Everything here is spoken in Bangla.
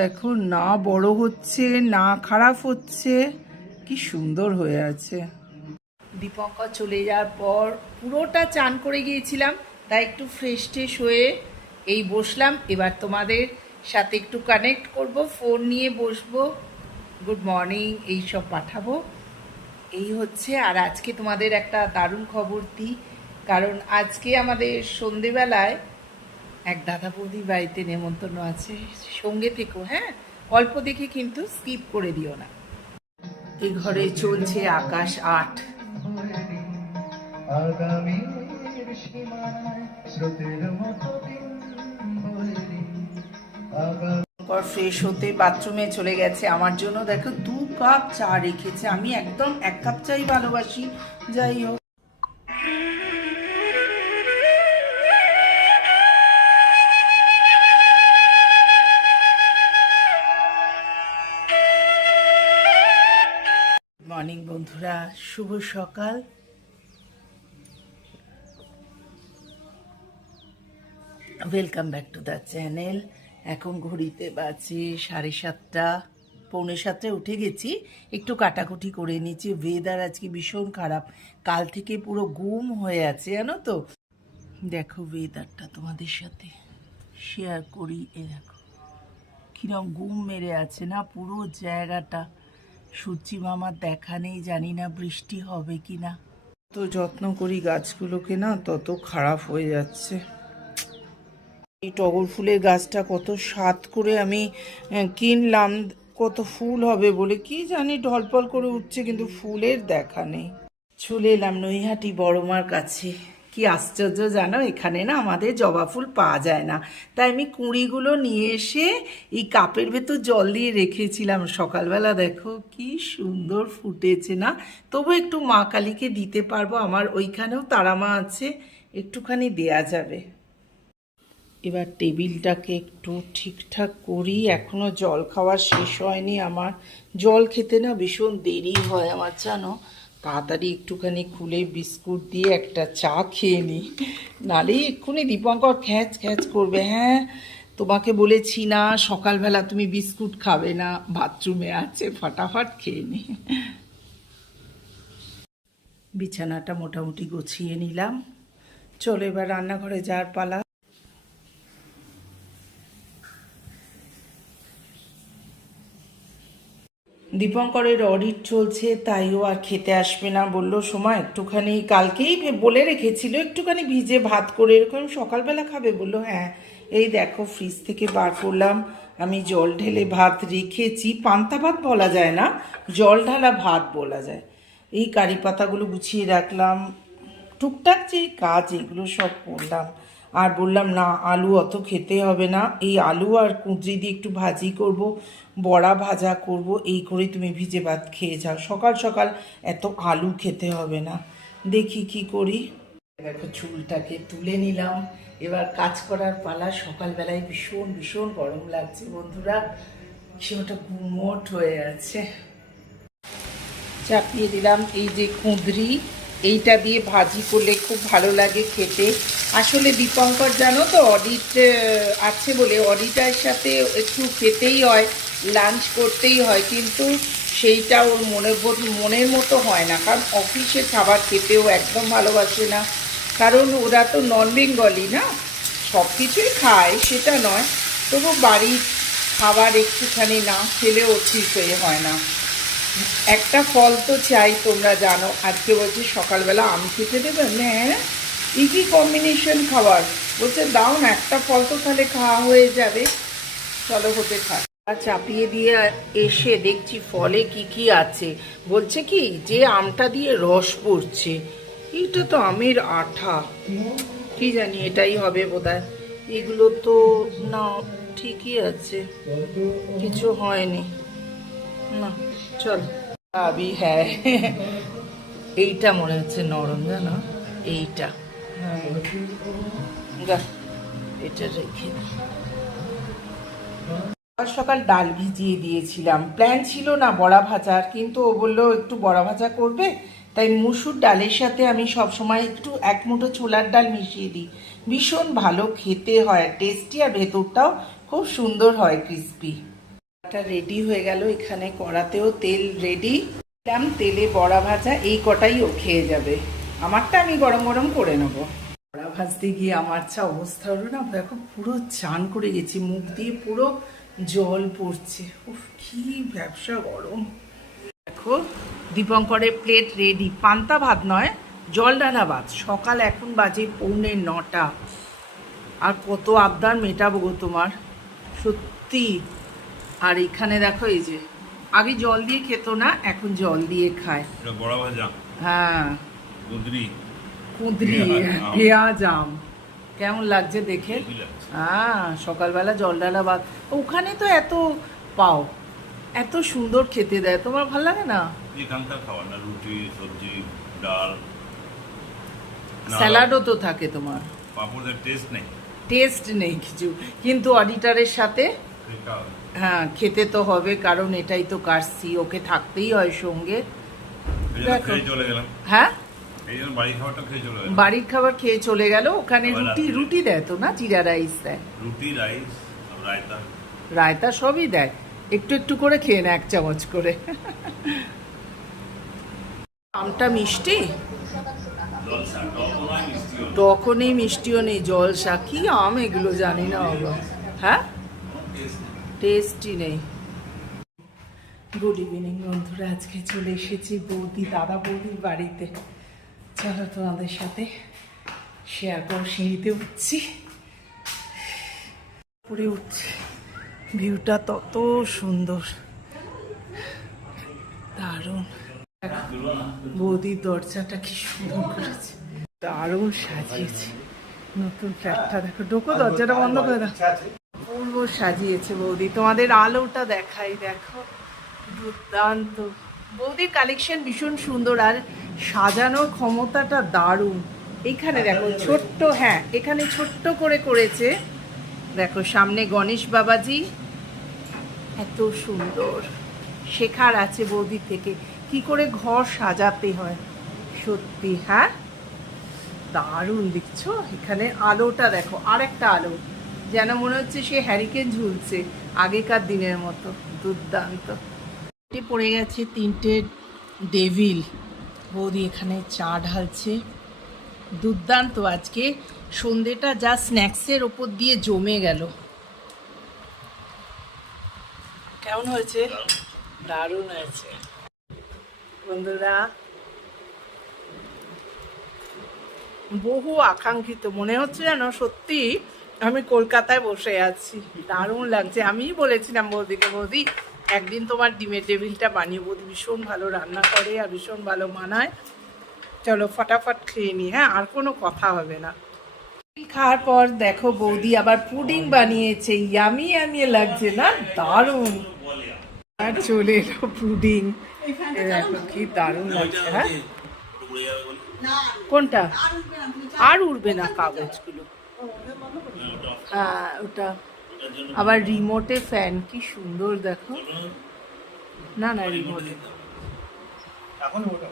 দেখো, না বড় হচ্ছে, না খারাপ হচ্ছে, কি সুন্দর হয়ে আছে। দীপঙ্কর চলে যাওয়ার পর পুরোটা চান করে গিয়েছিলাম, তাই একটু ফ্রেশ ট্রেশ হয়ে এই বসলাম। এবার তোমাদের সাথে একটু কানেক্ট করব ফোন নিয়ে বসবো। গুড মর্নিং এই সব পাঠাবো। এই হচ্ছে, আর আজকে তোমাদের একটা দারুণ খবর দিই, কারণ আজকে আমাদের সন্ধেবেলায় এক দাদা বৌদির বাড়িতে নেমন্তন্ন আছে। সঙ্গে থেকো হ্যাঁ? অল্প দেখে কিন্তু স্কিপ করে দিও না। এই ঘরে চলছে আকাশ আট। ফ্রেশ হতে বাথরুমে চলে গেছে। আমার জন্য দেখো দু কাপ চা রেখেছে। আমি একদম এক কাপ চাই ভালোবাসি। যাই হোক। বন্ধুরা, শুভ সকাল। Welcome back to the channel এখন ঘড়িতে বাজে সাড়ে সাতটা, পৌনে সাতটায় উঠে গেছি। একটু কাটাকুটি করে নিচ্ছি। ওয়েদার আজকে ভীষণ খারাপ। কাল থেকে পুরো গুম হয়ে আছে, জানো তো? দেখো ওয়েদারটা তোমাদের সাথে শেয়ার করি। এ দেখো, কিরম গুম মেরে আছে না? পুরো জায়গাটা। সূর্যি মামার দেখা নেই, জানি না বৃষ্টি হবে কি না তো যত্ন করি গাছগুলোকে না, তত খারাপ হয়ে যাচ্ছে। এই টগর ফুলের গাছটা কত স্বাদ করে আমি কিনলাম, কত ফুল হবে বলে কি জানি ঢলপল করে উঠছে, কিন্তু ফুলের দেখা নেই। চলে এলাম নৈহাটি বড়মার কাছে। কি আশ্চর্য জানো? এখানে না আমাদের জবা ফুল পাওয়া যায় না। তাই আমি কুঁড়িগুলো নিয়ে এসে এই কাপের ভেতর জল দিয়ে রেখেছিলাম সকালবেলা। দেখো কি সুন্দর ফুটেছে না? তবু একটু মা কালীকে দিতে পারব। আমার ওইখানেও তারামা আছে। একটুখানি দেয়া যাবে। এবার টেবিলটাকে একটু ঠিকঠাক করি। এখনও জল খাওয়া শেষ হয়নি আমার। জল খেতে না ভীষণ দেরি হয় আমার, জানো? তাড়াতাড়ি একটুখানি খুলে বিস্কুট দিয়ে একটা চা খেয়ে নিই নালে এক্ষুনি দীপঙ্কর খ্যাচ খ্যাচ করবে হ্যাঁ তোমাকে বলেছি না, সকালবেলা তুমি বিস্কুট খাবে না, বাথরুমে আছে, ফাটাফাট খেয়ে নি। বিছানাটা মোটামুটি গুছিয়ে নিলাম। চলো এবার রান্নাঘরে যাওয়ার পালা। দীপঙ্করের অডিট চলছে, তাইও আর খেতে আসবে না বলল সময় একটুখানি কালকেই বলে রেখেছিল, একটুখানি ভিজে ভাত করে এরকম সকালবেলা খাবে বলল হ্যাঁ এই দেখো ফ্রিজ থেকে বার করলাম। আমি জল ঢেলে ভাত রেখেছি। পান্তা ভাত বলা যায় না, জল ঢালা ভাত বলা যায়। এই কারি পাতাগুলো গুছিয়ে রাখলাম। টুকটাক যে কাজ, এগুলো সব করলাম। আর বললাম, না, আলু অত খেতে হবে না। এই আলু আর কুঁদরি দিয়ে একটু ভাজি করব, বড়া ভাজা করব, এই করে তুমি ভিজে ভাত খেয়ে যাও। সকাল সকাল এত আলু খেতে হবে না। দেখি কি করি। দেখো, চুলটাকে তুলে নিলাম। এবার কাজ করার পালা, সকালবেলায় ভীষণ ভীষণ গরম লাগছে বন্ধুরা। সেটা গুমোট হয়ে আছে। চাপিয়ে দিলাম এই যে কুঁদরি। এইটা দিয়ে ভাজি করলে খুব ভালো লাগে খেতে। আসলে দীপঙ্কর, জানো তো অডিট আছে বলে অডিটার সাথে একটু খেতেই হয় লাঞ্চ করতেই হয়, কিন্তু সেইটা ওর মনে মনের মতো হয় না। কারণ অফিসে খাবার খেতেও একদম ভালোবাসে না। কারণ ওরা তো নন বেঙ্গলি না? সব কিছুই খায়, সেটা নয়। তবু বাড়ির খাবার একটুখানি না খেলেও ঠিক হয়ে হয় না। একটা ফল তো চাই তোমরা জানো, আজকে বলছি সকালবেলা আম খেতে দেবে? হ্যাঁ কি কম্বিনেশন খাবার। বলছে, দাও না, একটা ফল তো তাহলে খাওয়া হয়ে যাবে। চলো হতে থাক। চাপিয়ে দিয়ে এসে দেখছি ফলে কি কি আছে। বলছে কি, যে আমটা দিয়ে রস পড়ছে, এটা তো আমের আঠা। কি জানি এটাই হবে বোধহয়। এগুলো তো না, ঠিকই আছে। কিছু হয়নি। না, চল। আবি হ্যাঁ। এইটা মনে হচ্ছে নরম, জানো? এইটা। সকাল সকাল ডাল ভিজিয়ে দিয়েছিলাম। প্ল্যান ছিল না বড়া ভাজার, কিন্তু ও বলল, একটু বড়া ভাজা করবে? তাই মুসুর ডালের সাথে আমি সব সময় একটু এক মুঠো ছোলার ডাল মিশিয়ে দিই। ভীষণ ভালো খেতে হয় টেস্টি আর ভেতরটাও খুব সুন্দর হয় ক্রিস্পি এটা রেডি হয়ে গেল, এখানে কড়াতেও তেল রেডি দিলাম, তেলে বড়া ভাজা, এই কটাই ও খেয়ে যাবে। আমারটা আমি গরম গরম করে নেব। কড়া ভাজতে গিয়ে আমার যা অবস্থা হলো না দেখো পুরো চান করে গেছি মুখ দিয়ে পুরো জল পড়ছে। উফ কি ব্যবসা গরম। দেখো দীপঙ্করের প্লেট রেডি পান্তা ভাত নয় জল ডালা ভাত। সকাল এখন বাজে পৌনে নটা। আর কত আবদার মেটাবো গো তোমার। সত্যি। আর এখানে দেখো এই যে আগে জল দিয়ে খেত না এখন জল দিয়ে খায়। এটা বড়া ভাজা? হ্যাঁ। কুদরি। কুঁদরি পেঁয়াজ আম। কেমন লাগছে দেখে? হ্যাঁ সকালবেলা জল ডালা ভাত। ওখানে তো এত পাও এত সুন্দর খেতে দেয়। তোমার ভালো লাগে না? এখানকার খাবার না রুটি সবজি ডাল স্যালাডও তো থাকে তোমার। পাঁপড়ের টেস্ট নেই। টেস্ট নেই কিছু। কিন্তু অডিটারের সাথে হ্যাঁ। খেতে তো হবে কারণ এটাই তো কাটছি ওকে থাকতেই হয় সঙ্গে। দেখো। চলে গেলাম। হ্যাঁ? বাড়ির খাবার খেয়ে চলে গেল। ওখানে রুটি রুটি দেয় তো না? জিরা রাইস দেয়। রুটি রাইস রায়তা। রায়তা সবই দেয়। একটু একটু করে খেয়ে না এক চামচ করে। আমটা মিষ্টি। তখনই মিষ্টিও নেই। জলসা কি আম এগুলো জানি না বাবা। হ্যাঁ? টেস্টই নেই। গুড ইভিনিং বন্ধুরা আজকে চলে এসেছি বৌদি দাদা বৌদির বাড়িতে। চলো তোমাদের সাথে শেয়ার করো সিঁড়িতে উঠছি। উপরে উঠছি। ভিউটা তত সুন্দর। দারুণ। বৌদির দরজাটা কি সুন্দর করেছে। দারুণ সাজিয়েছে। নতুন ফ্ল্যাটটা দেখো। ঢোকো, দরজাটা বন্ধ করে দাও। পূর্ব সাজিয়েছে বৌদি। তোমাদের আলোটা দেখাই, দেখো। দুর্দান্ত। বৌদির কালেকশন ভীষণ সুন্দর। আর সাজানোর ক্ষমতাটা দারুণ। এখানে দেখো ছোট্ট হ্যাঁ এখানে ছোট্ট করে করেছে, দেখো সামনে গণেশ বাবাজি। এত সুন্দর। শেখার আছে বৌদি থেকে। কি করে ঘর সাজাতে হয়। সত্যি হ্যাঁ? দারুণ দেখছ? এখানে আলোটা দেখো, আরেকটা আলো। যেন মনে হচ্ছে সে হ্যারিকেন ঝুলছে, আগেকার দিনের মতো। দুর্দান্ত। পড়ে গেছে তিনটে ডেভিল বৌদি এখানে চা ঢালছে। দুর্দান্ত আজকে। সন্ধেটা যা স্ন্যাক্সের ওপর দিয়ে জমে গেল। কেমন হয়েছে? দারুণ হয়েছে। বন্ধুরা বহু আকাঙ্ক্ষিত। মনে হচ্ছে যেন সত্যি আমি কলকাতায় বসে আছি। দারুণ লাগছে। আমিই বলেছিলাম বৌদিকে বৌদি একদিন তোমার ডিমের টেবিলটা বানিয়ে বৌদি ভীষণ ভালো রান্না করে আর ভীষণ ভালো মানায়। চলো ফটাফট খেয়ে নি হ্যাঁ আর কোনো কথা হবে না। খাওয়ার পর দেখো বৌদি আবার পুডিং বানিয়েছে ইয়ামি ইয়ামি লাগছে না? দারুণ। আর চলে এলো পুডিং। দেখো কি দারুণ লাগছে হ্যাঁ? কোনটা? আর উঠবে না কাগজগুলো। হ্যাঁ ওটা। আবার রিমোটে ফ্যান কি সুন্দর দেখো। না না রিমোটে। এখন ওটা।